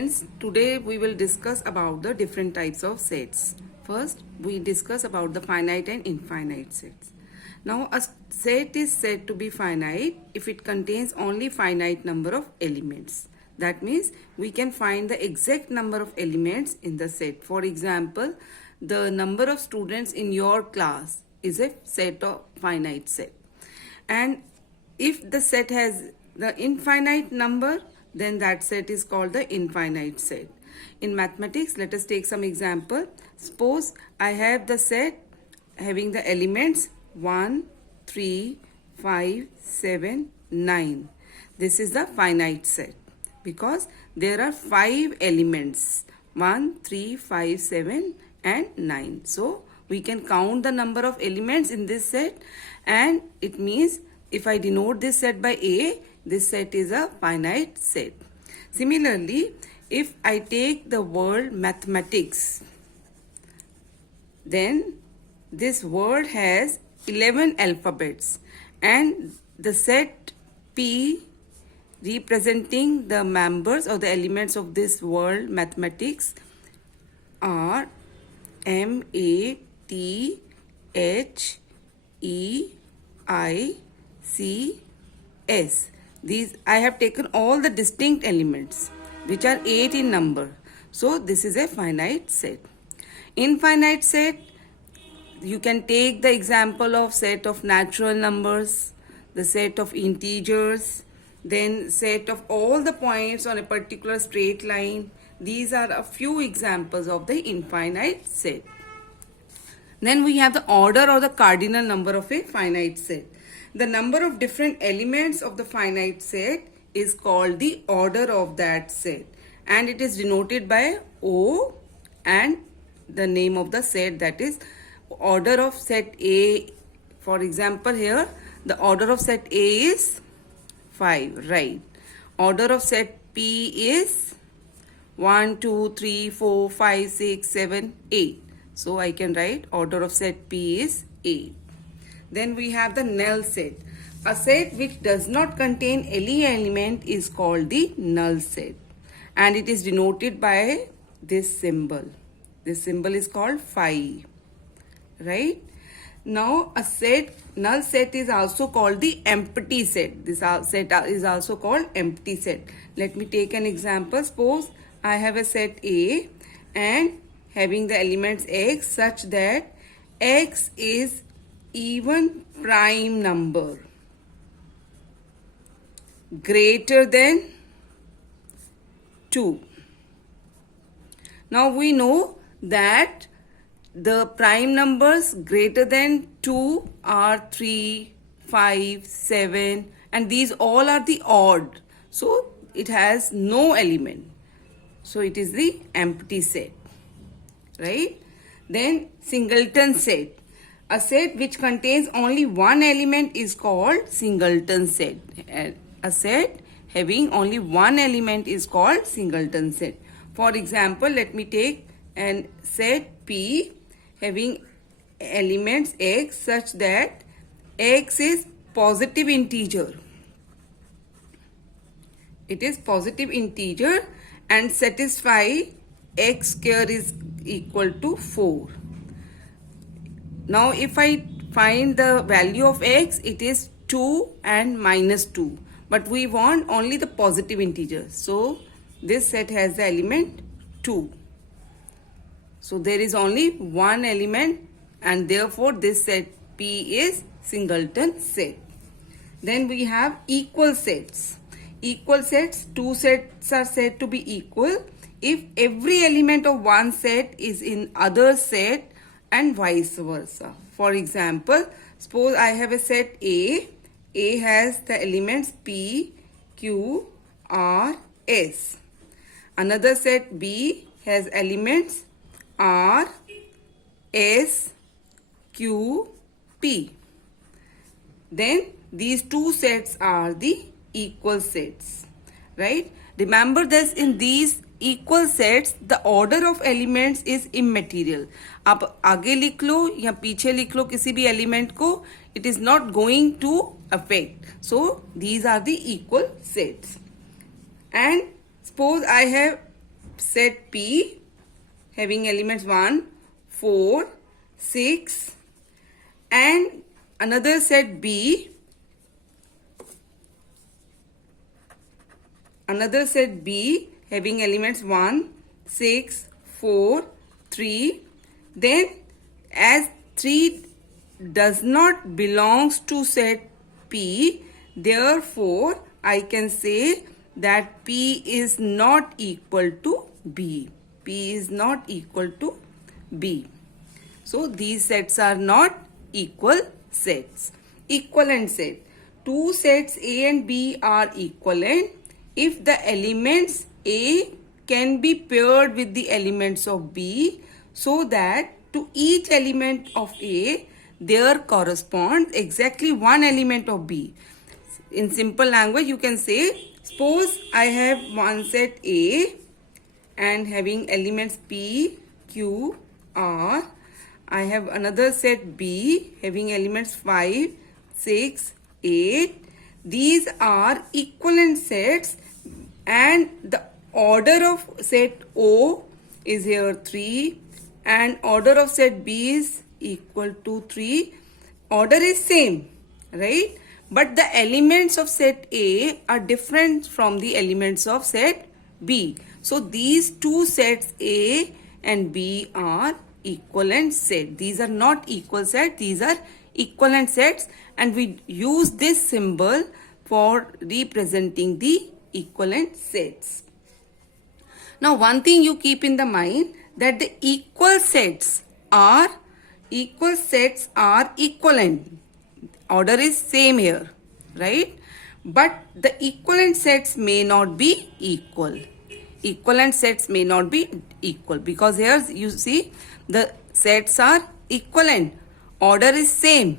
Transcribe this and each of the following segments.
Friends, today we will discuss about the different types of sets. First, we discuss about the finite and infinite sets. Now, a set is said to be finite if it contains only finite number of elements. That means we can find the exact number of elements in the set. For example, the number of students in your class is a set of finite set. And if the set has the infinite number, then that set is called the infinite set. In mathematics, let us take some example. Suppose I have the set having the elements 1, 3, 5, 7, 9. This is the finite set because there are 5 elements 1, 3, 5, 7 and 9. So we can count the number of elements in this set, and it means if I denote this set by A, this set is a finite set. Similarly, if I take the word mathematics, then this word has 11 alphabets, and the set P representing the members or the elements of this word mathematics are M, A, T, H, E, I, C, S. These I have taken all the distinct elements which are 8 in number. So this is a finite set. Infinite set, you can take the example of set of natural numbers, the set of integers, then set of all the points on a particular straight line. These are a few examples of the infinite set. Then we have the order or the cardinal number of a finite set. The number of different elements of the finite set is called the order of that set, and it is denoted by O and the name of the set, that is order of set A. For example, here the order of set A is 5, right? Order of set P is 1, 2, 3, 4, 5, 6, 7, 8. So I can write order of set P is 8. Then we have the null set. A set which does not contain any element is called the null set, and it is denoted by this symbol. This symbol is called phi, right? Now a set, null set is also called the empty set. This set is also called empty set. Let me take an example. Suppose I have a set A and having the elements x such that x is even prime number greater than 2. Now we know that the prime numbers greater than 2 are 3, 5, 7, and these all are the odd. So it has no element. So it is the empty set, right? Then singleton set. A set which contains only one element is called singleton set. A set having only one element is called singleton set. For example, let me take an set P having elements x such that x is positive integer. It is positive integer and satisfy x square is equal to 4. Now if I find the value of x, it is 2 and minus 2. But we want only the positive integers. So this set has the element 2. So there is only one element, and therefore this set P is singleton set. Then we have equal sets. Equal sets, two sets are said to be equal if every element of one set is in other set and vice versa. For example, suppose I have a set A. A has the elements P, Q, R, S. Another set B has elements R, S, Q, P. Then these two sets are the equal sets, right? Remember this, in these equal sets the order of elements is immaterial. आप आगे लिख लो या पीछे लिख लो किसी भी element को, it is not going to affect. So these are the equal sets. And suppose I have set P having elements 1, 4, 6 and another set B, having elements 1, 6, 4, 3. Then as 3 does not belongs to set P, therefore I can say that P is not equal to B. P is not equal to B. So these sets are not equal sets. Equivalent set. Two sets A and B are equivalent if the elements A can be paired with the elements of B, so that to each element of A there corresponds exactly one element of B. In simple language you can say, suppose I have one set A and having elements P, Q, R. I have another set B having elements 5, 6, 8. These are equivalent sets and the order of set O is here 3 and order of set B is equal to 3. Order is same, right? But the elements of set A are different from the elements of set B. So these two sets A and B are equivalent set. These are not equal sets, these are equivalent sets, and we use this symbol for representing the equivalent sets. Now one thing you keep in the mind, that the equal sets are equivalent. Order is same here, right? But the equivalent sets may not be equal. Equivalent sets may not be equal because here you see the sets are equivalent. Order is same,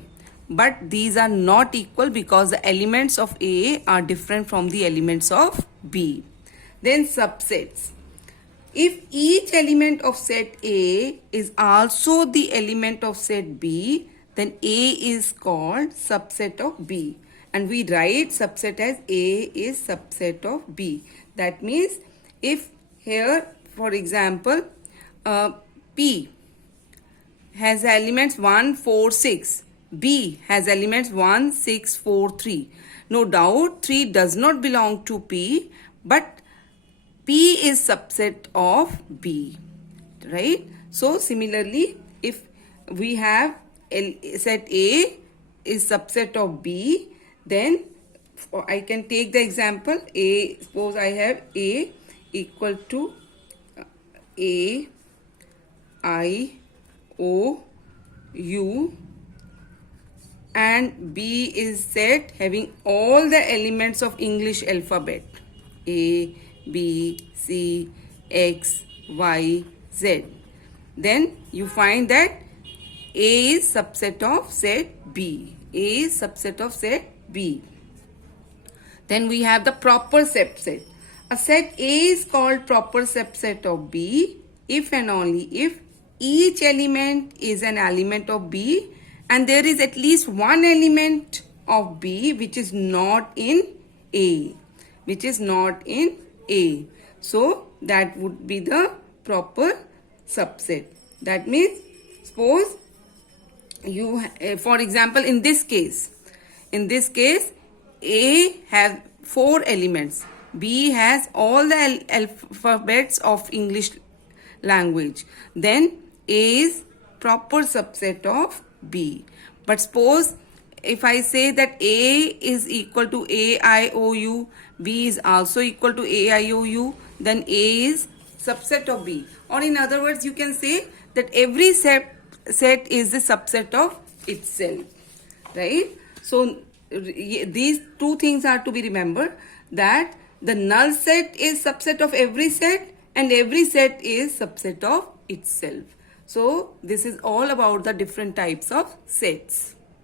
but these are not equal because the elements of A are different from the elements of B. Then subsets. If each element of set A is also the element of set B, then A is called subset of B. And we write subset as A is subset of B. That means if here, for example, P has elements 1, 4, 6. B has elements 1, 6, 4, 3. No doubt 3 does not belong to P, but P is subset of B, right? So similarly, if we have set A is subset of B, then I can take the example A. Suppose I have A equal to A, I, O, U, and B is set having all the elements of English alphabet A, B, C, X, Y, Z. Then you find that A is subset of set B. A is subset of set B. Then we have the proper subset. A set A is called proper subset of B if and only if each element is an element of B and there is at least one element of B which is not in A. So that would be the proper subset. That means suppose you, for example, in this case A have 4 elements, B has all the alphabets of English language, then A is proper subset of B. But suppose if I say that A is equal to A, I, O, U, B is also equal to A, I, O, U, then A is subset of B. Or in other words, you can say that every set is the subset of itself, right? So these two things are to be remembered, that the null set is subset of every set and every set is subset of itself. So this is all about the different types of sets.